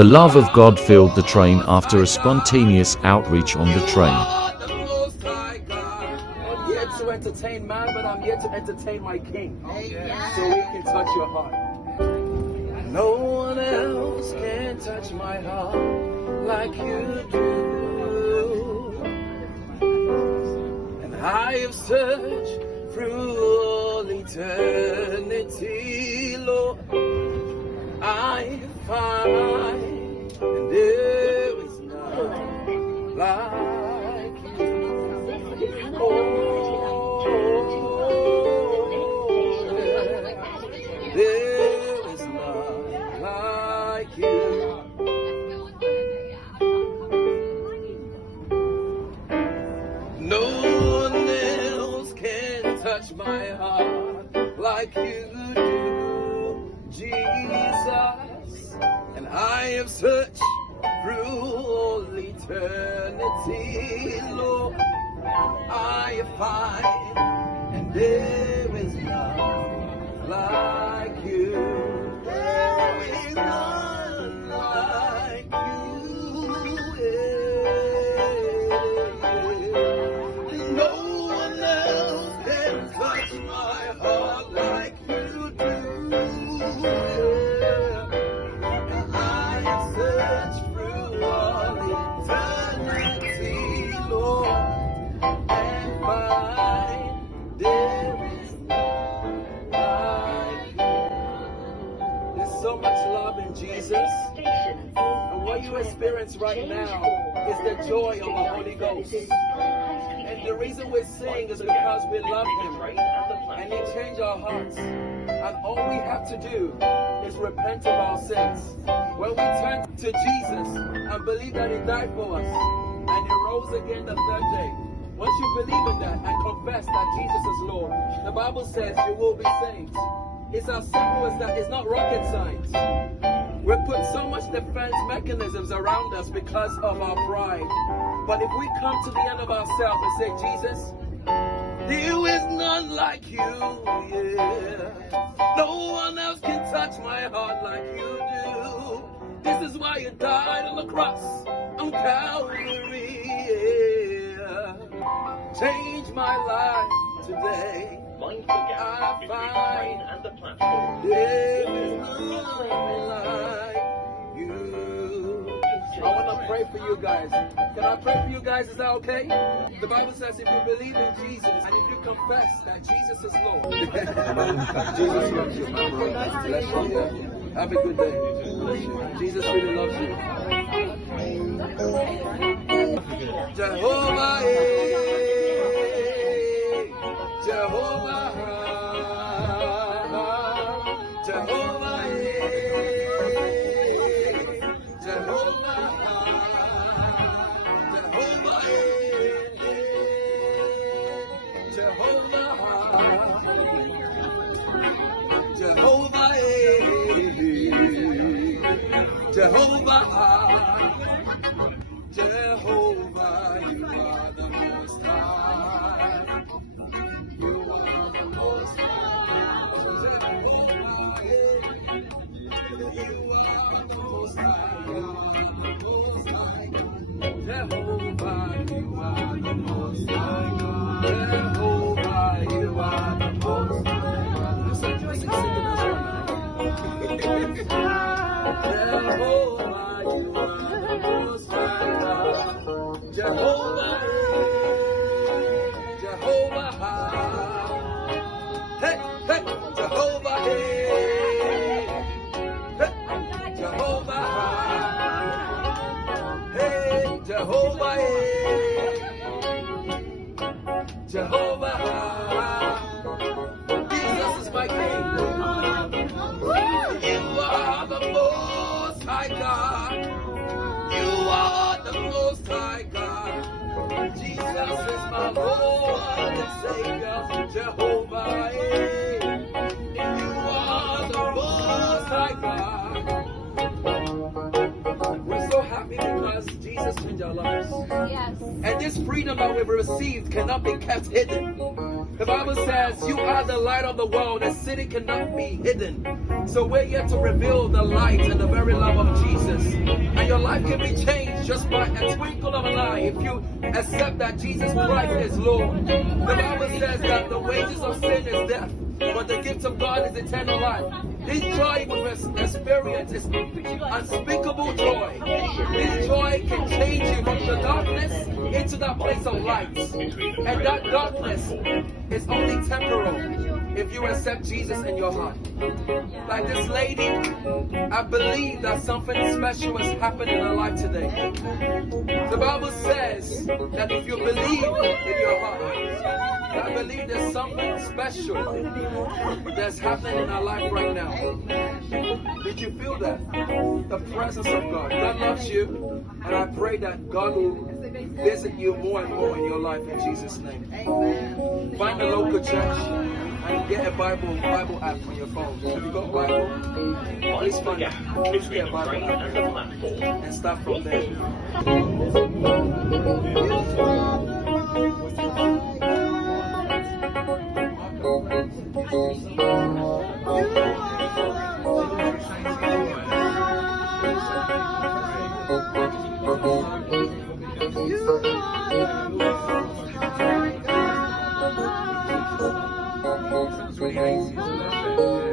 The love of God filled the train after a spontaneous outreach on the train. I'm here to entertain man, but I'm here to entertain my King. So he can touch your heart. No one else can touch my heart like you do. And I have searched through all eternity, Lord. I find, and there is none like you. Oh, there is none like you. No one else can touch my heart like you do, Jesus. And I have searched through all eternity, Lord. I find, and there is none like you. There is none like you. No one else can touch my heart like you do. And I have searched through all eternity, Lord, and find there is none like you. There's so much love in Jesus. And what you experience right now is the joy of the Holy Ghost. And the reason we sing is because we love Him. And He changed our hearts. And all we have to do is repent of our sins. When we turn to Jesus and believe that He died for us and He rose again the third day, once you believe in that and confess that Jesus is Lord, the Bible says you will be saved. It's as simple as that. It's not rocket science. We put so much defense mechanisms around us because of our pride. But if we come to the end of ourselves and say, Jesus, there is none like you, yeah. No one else can touch my heart like you do. This is why you died on the cross on Calvary, yeah. Change my life today. Mind the gap between the train and the platform. There is none like you. I want to pray for you guys. Can I pray for you guys? Is that okay? The Bible says if you believe in Jesus and if you confess that Jesus is Lord. Jesus loves you, my brother. Bless you. Have a good day. Jesus really loves you. Jehovah, Jehovah, Jehovah, Jehovah, Jehovah, Jehovah, Jehovah, Jehovah, you are the most high. You are the most high. Jehovah, you are the most high. You are the most high. Jehovah, you are the most high. Jehovah, you are the most high. Listen, just sing it as well. Jehovah, you are the most high. Jehovah, Jehovah, hey, hey, Jehovah, hey, Jehovah, hey, Jehovah, Jehovah, Jesus is my King. You are the most high God. You are the most high God. Jesus is my Lord and Savior. Jehovah, you are the most high God. We're so happy because Jesus changed our lives. Yes. And this freedom that we've received cannot be kept hidden. The Bible says you are the light of the world. The city cannot be hidden. So we're here to reveal the light and the very love of Jesus. life can be changed just by a twinkle of an eye if you accept that Jesus Christ is Lord. The Bible says that the wages of sin is death, but the gift of God is eternal life. This joy we experience is unspeakable joy. This joy can change you from the darkness into that place of light. And that darkness is only temporal if you accept Jesus in your heart. Like this lady, I believe that something special has happened in her life today. The Bible says that if you believe in your heart, I believe there's something special that's happening in our life right now. Did you feel that? The presence of God. God loves you, and I pray that God will visit you more and more in your life in Jesus' name. Find a local church and get a Bible app on your phone. Have you got a Bible? Please find it. Please get a Bible app and start from there. Sounds really easy, isn't it?